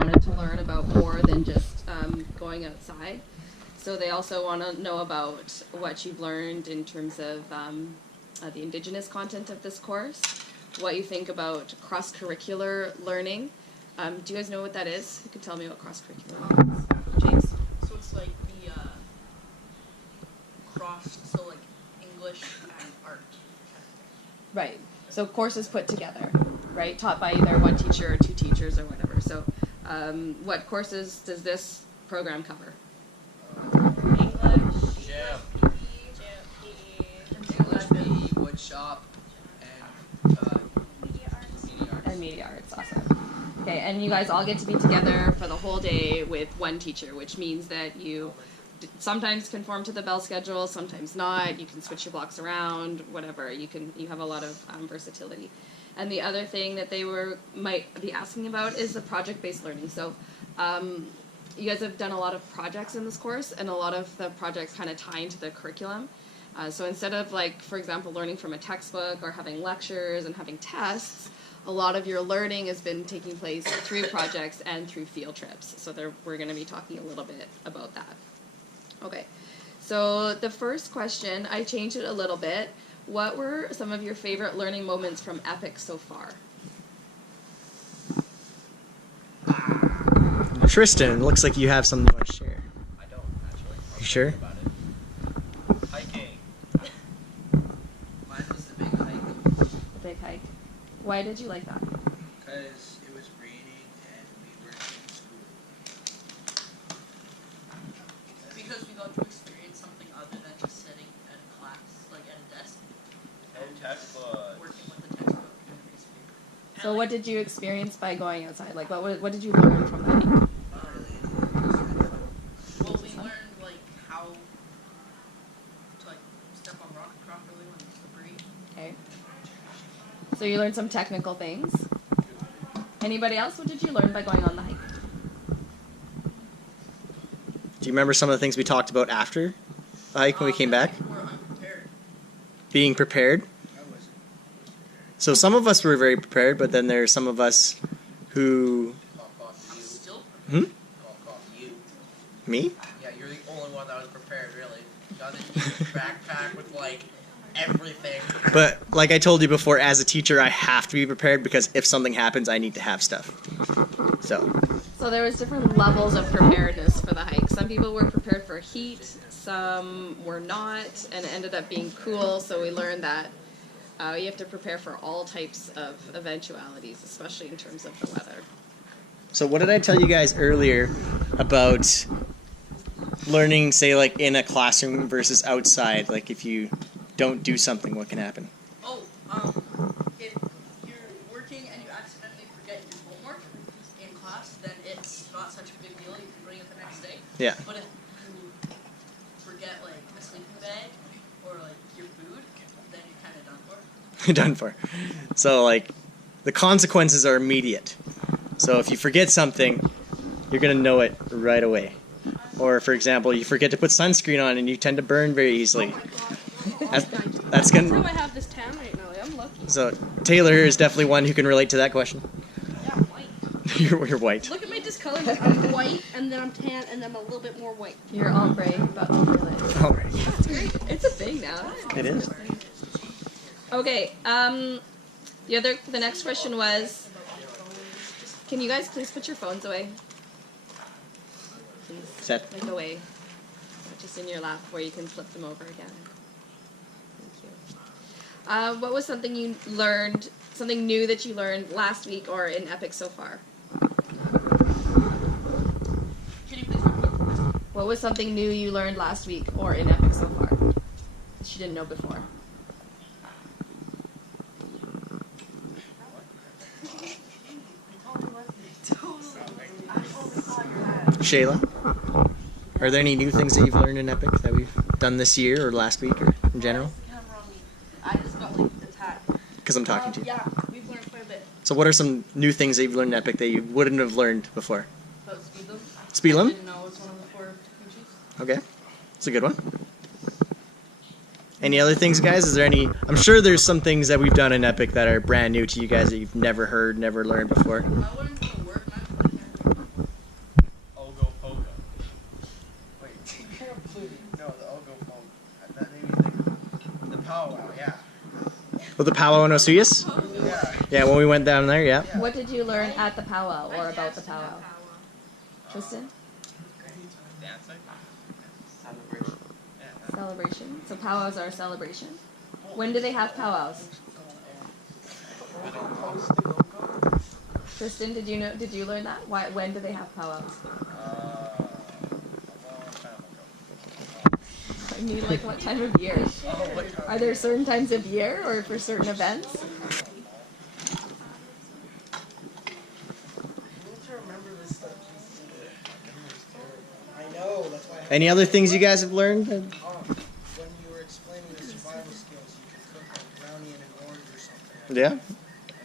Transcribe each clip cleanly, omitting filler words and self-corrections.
wanted to learn about more than just going outside. So they also want to know about what you've learned in terms of the Indigenous content of this course, what you think about cross-curricular learning. Do you guys know what that is? You could tell me what cross-curricular is. James? So it's like the cross, so like English and art. Right. So courses put together, right? Taught by either one teacher or two teachers or whatever. So what courses does this program cover? English, Gym. English, PE, woodshop, and media arts. And media arts, awesome. Okay, and you guys all get to be together for the whole day with one teacher, which means that you sometimes conform to the bell schedule, sometimes not. You can switch your blocks around, whatever. You have a lot of versatility. And the other thing that they might be asking about is the project-based learning. So you guys have done a lot of projects in this course, and a lot of the projects kind of tie into the curriculum. So instead of, like, for example, learning from a textbook or having lectures and having tests, a lot of your learning has been taking place through projects and through field trips. So we're going to be talking a little bit about that. Okay, so the first question, I changed it a little bit. What were some of your favorite learning moments from EPIC so far? Tristan, looks like you have something you want to share. I don't, actually. You sure? About it. Hiking. Mine was the big hike. The big hike. Why did you like that? Because it was raining and we weren't in school. because we got to experience something other than just sitting at class, like at a desk, And textbook. working with the textbook and the piece of paper. So what did you experience by going outside? Like, what did you learn from the hike? Well, we learned like how to like step on rock properly when it's slippery. Okay. So you learned some technical things. Anybody else? What did you learn by going on the hike? Do you remember some of the things we talked about after the hike when we came back? We're unprepared. Being prepared. I wasn't. So some of us were very prepared, but then there's some of us who... Cough off I'm you. still Hmm? Cough off you. Me? Yeah, you're the only one that was prepared, really. You got this backpack with, like, everything. But like I told you before, as a teacher, I have to be prepared because if something happens, I need to have stuff. So there was different levels of preparedness for the hike. Some people were prepared for heat, some were not, and it ended up being cool. So we learned that you have to prepare for all types of eventualities, especially in terms of the weather. So what did I tell you guys earlier about learning, say, like in a classroom versus outside? Like if you don't do something, what can happen? Oh, if you're working and you accidentally forget your homework in class, then it's not such a big deal. You can bring it the next day. Yeah. But if you forget like a sleeping bag or like your food, then you're kind of done for. Done for. So like the consequences are immediate. So if you forget something, you're gonna know it right away. Or for example, you forget to put sunscreen on and you tend to burn very easily. That's How gonna. I have this tan right now? I'm lucky. So Taylor is definitely one who can relate to that question. Yeah, I'm white. You're white. Look at my discoloration. I'm white, and then I'm tan, and then I'm a little bit more white. You're ombre, but ombre. All right. That's great. It's a thing now. It is. Okay. The next question was, can you guys please put your phones away? Please. Set. Like away. Just in your lap where you can flip them over again. Thank you. What was something you learned, something new that you learned last week or in EPIC so far? Can you please repeat? What was something new you learned last week or in EPIC so far that you didn't know before? Shayla, are there any new things that you've learned in EPIC that we've done this year or last week or in general? I just got like attacked. Because I'm talking to you. Yeah, we've learned quite a bit. So what are some new things that you've learned in EPIC that you wouldn't have learned before? About Speedlum? Speedlum? I didn't know it's one of the 4 countries. Okay. It's a good one. Any other things, guys? Is there any... I'm sure there's some things that we've done in EPIC that are brand new to you guys that you've never heard, never learned before. I learned how to work Oh, the powwow in Osuyas? Yeah, when we went down there, yeah. What did you learn at the powwow or about the powwow? Tristan? Dancing. Celebration. So powwows are a celebration. When do they have powwows? Tristan, did you know? Did you learn that? Why? When do they have powwows? I mean, like what time of year? Are there certain times of year or for certain events? I know, that's why Any other things you guys have learned? when you were explaining the survival skills, you could cook a brownie and an orange or something. Yeah. That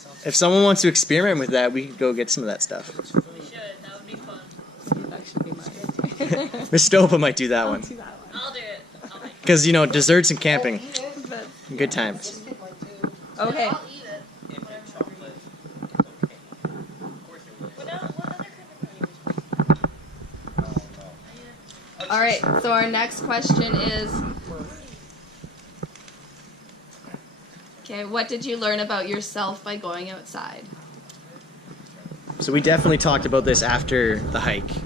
sounds If someone wants to experiment with that, we could go get some of that stuff. We should. That would be fun. That should be mine. Miss Stopa might do that I'll one. do that one. I'll do it. I'll make Because, you know, desserts and camping. Good times. Okay. I'll eat it. If it's chocolate, it's okay. Of course it will. What other kind of brownie? All right. So our next question is. Okay, what did you learn about yourself by going outside? So we definitely talked about this after the hike. I'd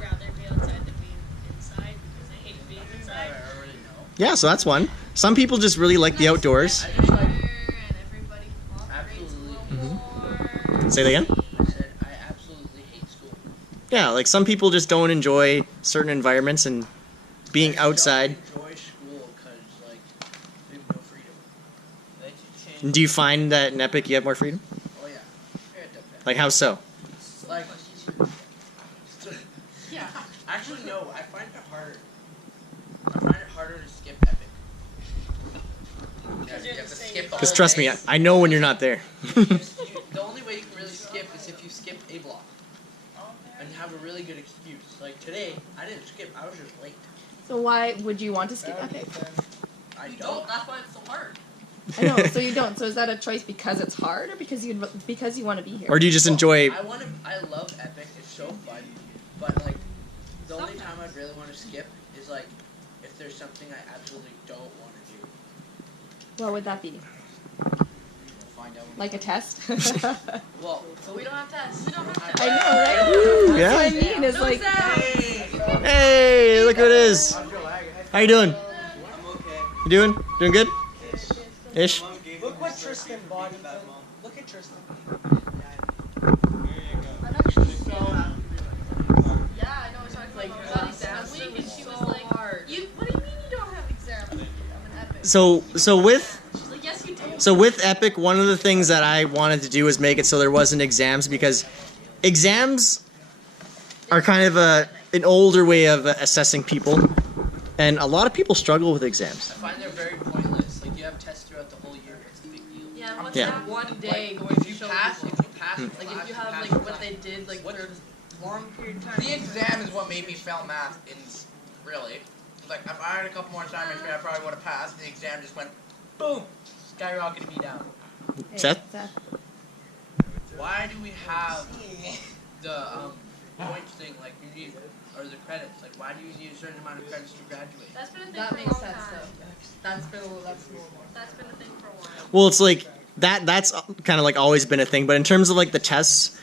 rather be outside than be inside because I hate being inside. I already know. Yeah, so that's one. Some people just really like the outdoors. I just like. And everybody cooperates a little more. Say that again? I said I absolutely hate school. Yeah, like some people just don't enjoy certain environments and being outside. I don't enjoy school because like we have no freedom. They should change. Do you find that in Epic you have more freedom? Oh yeah. It depends. Like how so? Like. Yeah. Actually, no. I find it harder. I find it harder to skip Epic. Because You you're have the to same. skip the Because whole trust me, day. I know when you're not there. The only way you can really skip is if you skip a block and have a really good excuse. Like today, I didn't skip. I was just late. So why would you want to skip That would Epic? make sense. I You don't. don't. That's why it's so hard. I know. So you don't. So is that a choice because it's hard or because you want to be here? Or do you just enjoy? I want to. I love Epic. It's so fun. But like, the only time I'd really want to skip is like if there's something I absolutely don't want to do. What would that be? We'll find out. When Like a test? well, But we don't have tests. We don't have tests. I know, right? Yeah. That's what I mean. Is No like. exams. Hey, look who it is. How you doing? I'm okay. You doing? Doing good? Ish. Look what Tristan bought. Ethan. Look at Tristan. I'm actually so. Yeah, I know. It's like about exam week, and she was like, "You? What do you mean you don't have exam week? I'm an Epic." So with She's like, "Yes, you do." So with Epic, one of the things that I wanted to do was make it so there wasn't exams because exams are kind of an older way of assessing people, and a lot of people struggle with exams. I find they're very pointless. Like you have tests throughout the whole year. What's the big deal? Yeah, what's Yeah. that one day going If to you show pass, people? if you pass, Like class, if you have pass like the what class. they did like What- for a long period of time. The exam is what made me fail math in really. Like if I had a couple more assignments, I probably would have passed. The exam just went, boom, skyrocketed me down. Seth? Why do we have the points thing? Like you need, or the credits? Like why do you need a certain amount of credits to graduate? That's been a thing That for a makes long sense, time. though. That's been a little more. That's been a thing for a while. Well, it's like that's kind of like always been a thing, but in terms of like the tests,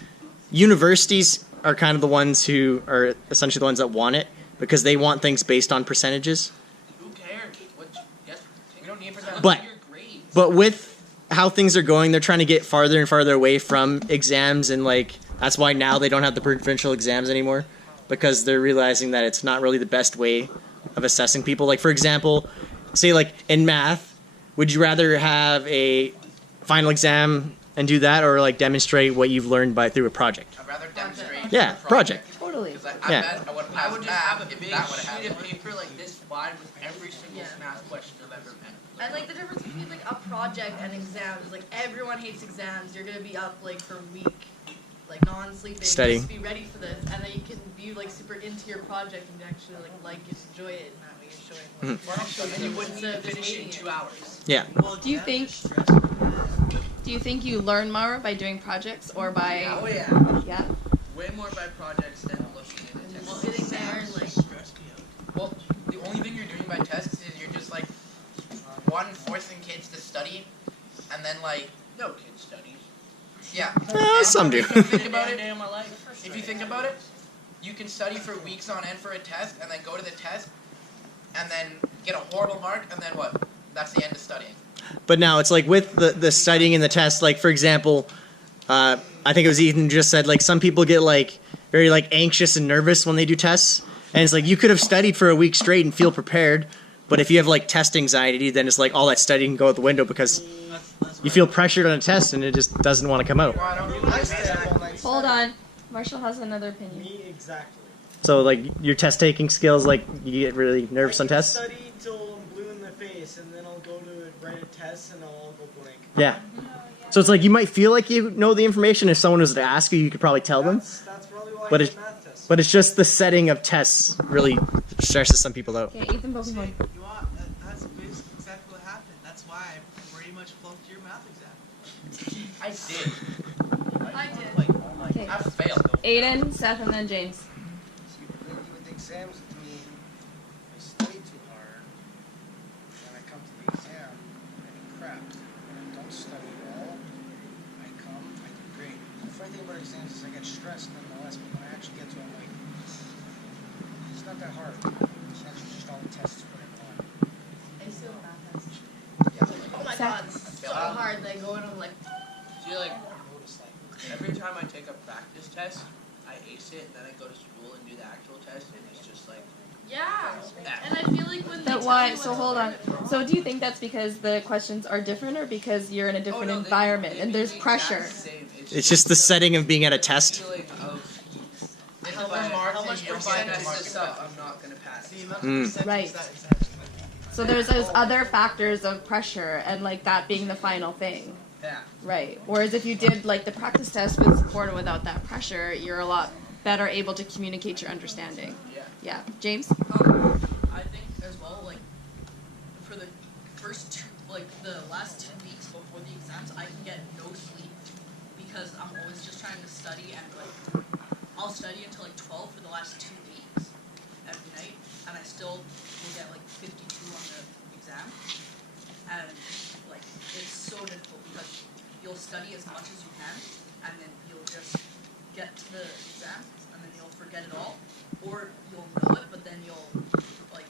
universities are kind of the ones who are essentially the ones that want it because they want things based on percentages. Who cares? What? Yes, we don't need for that. But- Your grades. But with how things are going, they're trying to get farther and farther away from exams, and like that's why now they don't have the provincial exams anymore because they're realizing that it's not really the best way of assessing people. Like for example, say like in math, would you rather have a final exam and do that, or like demonstrate what you've learned by through a project? I'd rather demonstrate. Yeah, the project. Totally. Because Yeah. bet I would have I passed would just math have a if big that would have sheet of happened. paper like this wide with every single Yeah. math question I've ever met. And like the difference between like a project and exams is like everyone hates exams. You're gonna be up like for a week, like non-sleeping, Studying. just be ready for this, and then you can be like super into your project and actually like and enjoy it, and that way you're showing. Like, And you wouldn't instead need of to just finish it in hating 2 hours. Yeah. Do you think? Do you think you learn more by doing projects or by? Oh yeah. Yeah. Way more by projects than looking at the Just text. sitting there and like Well, the only thing you're doing by tests is you're just like one forcing kids Yeah. Some do. If you think about it, Day of my life. if you think about it, you can study for weeks on end for a test, and then go to the test, and then get a horrible mark, and then what? That's the end of studying. But now it's like with the studying and the test, like for example, I think it was Ethan just said like some people get like very like anxious and nervous when they do tests, and it's like you could have studied for a week straight and feel prepared, but if you have like test anxiety, then it's like all that studying can go out the window because you feel pressured on a test and it just doesn't want to come out. Hold on. Marshall has another opinion. Me, exactly. So like your test taking skills, like you get really nervous on tests. I can study till I'm blue in the face, and then I'll go to write a test, and I'll all go blank. Yeah. So it's like you might feel like you know the information. If someone was to ask you, you could probably tell them. That's probably why But I it- get math tests. But it's just the setting of tests really stresses some people out. Okay, Ethan Pokemon. You want, that's basically exactly what happened. That's why I pretty much flunked your math exam. I did. I did. Okay. I failed. Aiden, Seth, and then James. See, with exams with me, I study too hard. When I come to the exam, I do crap. When I don't study at all, I do great. The funny thing about exams is I get stressed nonetheless, but when I actually get to it, I'm like, it's not that hard. It's actually just all the tests put in one. I still have math tests. Yeah. Oh my Seth? god, it's so hard. They go in and I'm like, See, like, Notice, like, every time I take a practice test, I ace it, and then I go to school and do the actual test, and it's just like, yeah. F. And I feel like when they That tell why? you So what's hold on. right and wrong- So do you think that's because the questions are different, or because you're in a different oh, no, environment they and be there's the pressure? exact same. It's just the setting of being at a test. feeling of How much marks how and much you'll percent find of marks this stuff I'm not gonna pass. The amount Mm. of percentage Right. that is actually. So there's those other factors of pressure and like that being the final thing. Yeah. Right. Whereas if you did like the practice test with support and without that pressure, you're a lot better able to communicate your understanding. Yeah. Yeah. James? I think as well, like for the first the last 2 weeks before the exams, I can get no sleep because I'm always just trying to study and like I'll study until like 12 for the last 2 weeks every night, and I still will get like 52 on the exam, and like it's so difficult because you'll study as much as you can, and then you'll just get to the exam, and then you'll forget it all, or you'll know it, but then you'll like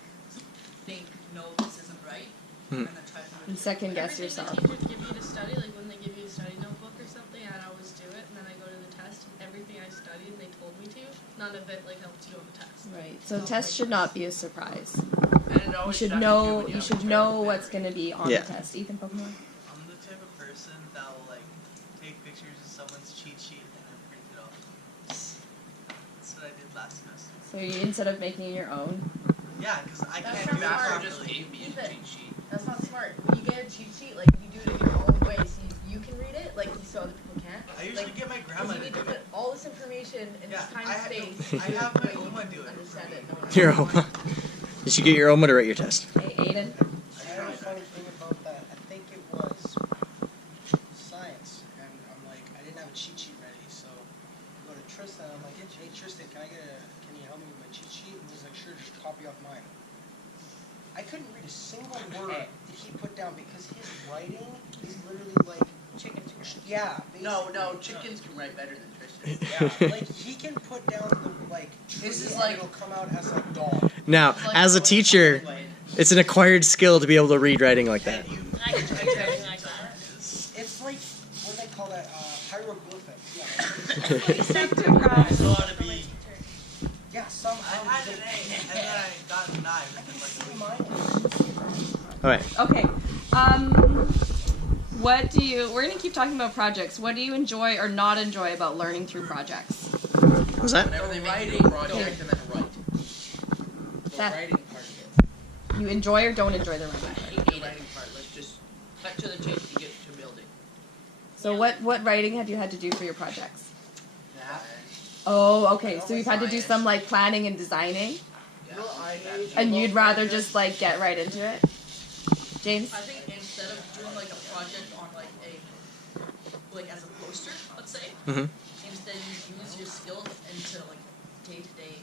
think, no, this isn't right, and then try to do And it. second guess yourself. Everything the teachers give you to study, like when they give you a study notebook or something, I'd always do it, and then I go to the test. Everything I studied, they told me to. None of it like helped you on the test. Right. So tests should not be a surprise. And it You always should stresses know when you have should a know terrible what's memory. gonna be on Yeah. the test. Ethan Pokemon? I'm the type of person that will like take pictures of someone's cheat sheet and then print it off. That's what I did last semester. So you instead of making your own. Yeah, because I That's can't not do it smart. Master just properly. gave me a Ethan. cheat sheet. That's not smart. When you get a cheat sheet, like you do it in your own way, so you can read it, like so other people can't. I usually Like, get my 'cause grandma you to need do to put it. all this information in Yeah, this tiny I have- space. I have my but you Oma can do it. Understand it. No one Your else. Oma. You should get your Oma to write your test. Hey, Aiden? I have a funny thing about that. I think it was science, and I'm like, I didn't have a cheat sheet ready, so I go to Tristan. I'm like, hey Tristan, can you help me with my cheat sheet? And he's like, sure, just copy off mine. I couldn't read a single word that he put down because his writing is literally like Chicken. yeah. No, basically. no, chickens can write better than Tristan. Yeah, like he can put down the like. His tree is and like- it'll come out as like dog. Now, as a teacher, it's an acquired skill to be able to read writing like that. And you, I can try something like that. It's like what do they call that? Hieroglyphic. I still ought to be. Yeah, some. I had an A, and then I got a 9 within like a week. All right. Okay. What do you? We're gonna keep talking about projects. What do you enjoy or not enjoy about learning through projects? What was that? Whenever they make you do a project and then write. The That- writing part of it. You enjoy or don't enjoy the writing? I hate the writing part. Let's just cut to the chase to get to building. So what writing have you had to do for your projects? That. Oh, okay. So you've had to do some like planning and designing, Yeah. and you'd rather just like get right into it. James? I think instead of doing like a project on like as a poster, let's say, Mhm. instead you use your skills into like day-to-day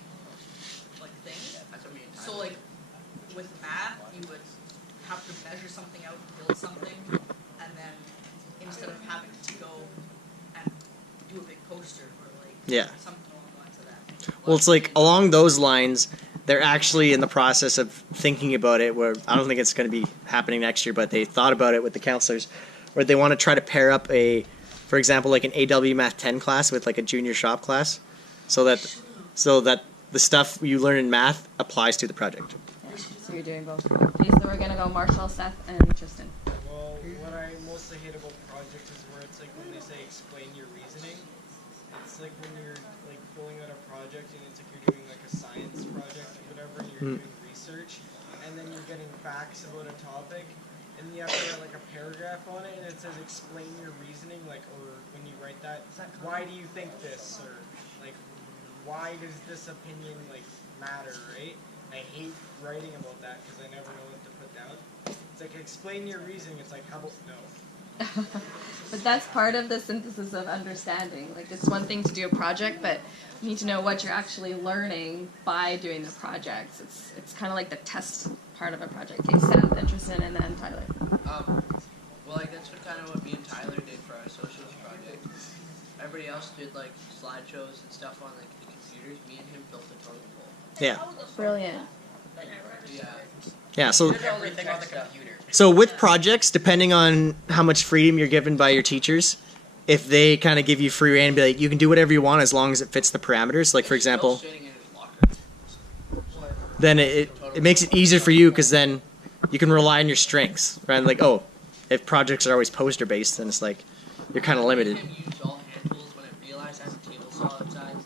like things. That's what me and So Tyler like with math, you would have to measure something out, build something, and then instead of having to go and do a big poster or like Yeah. something along the lines of that. Well, it's like along those lines, they're actually in the process of thinking about it. Where I don't think it's going to be happening next year, but they thought about it with the counselors, where they want to try to pair up for example, like an AW Math 10 class with like a junior shop class, so that the stuff you learn in math applies to the project. So you're doing both. Okay, so we're gonna go Marshall, Seth, and Tristan. Well, what I mostly hate about projects is where it's like when they say explain your reasoning. It's like when you're like filling out a project and it's like you're doing like a science project or whatever and you're doing research and then you're getting facts about a topic and you have to write like a paragraph on it and it says explain your reasoning, like, or when you write that, why do you think this, or like why does this opinion like matter, right? I hate writing about that because I never know what to put down. It's like explain your reasoning. It's like how about no. But that's part of the synthesis of understanding. Like, it's one thing to do a project, but you need to know what you're actually learning by doing the projects. It's kind of like the test part of a project. Okay, Seth, and Tristan, and then Tyler. Well, like that's what me and Tyler did for our socials project. Everybody else did like slideshows and stuff on like the computers. Me and him built a totem pole. Yeah. Brilliant. Yeah. Yeah. So Everything on the computer. So with projects, depending on how much freedom you're given by your teachers, if they kind of give you free rein and be like, you can do whatever you want as long as it fits the parameters. Like for example, Still sitting in his locker. then it makes it easier for you because then you can rely on your strengths, right? Like, oh, if projects are always poster based, then it's like you're kind of limited. Him use all hand tools when it realized I had a table saw outside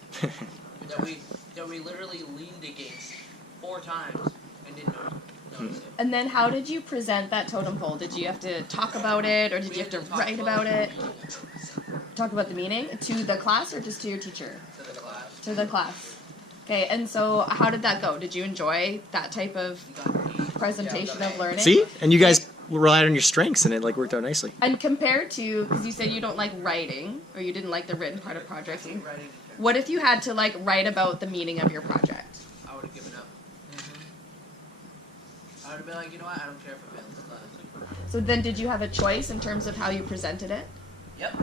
that we literally leaned against 4 times and didn't notice it. And then how did you present that totem pole? Did you have to talk about it, or did you have to write about it? Talk about the meaning to the class or just to your teacher? To the class. To the class. Okay, and so how did that go? Did you enjoy that type of presentation of learning? See, and you guys relied on your strengths, and it like worked out nicely. And compared to, because you said you don't like writing, or you didn't like the written part of projects. What if you had to like write about the meaning of your project? I would have given up. I would have been like, you know what, I don't care if I fail this class. So then did you have a choice in terms of how you presented it? Yep.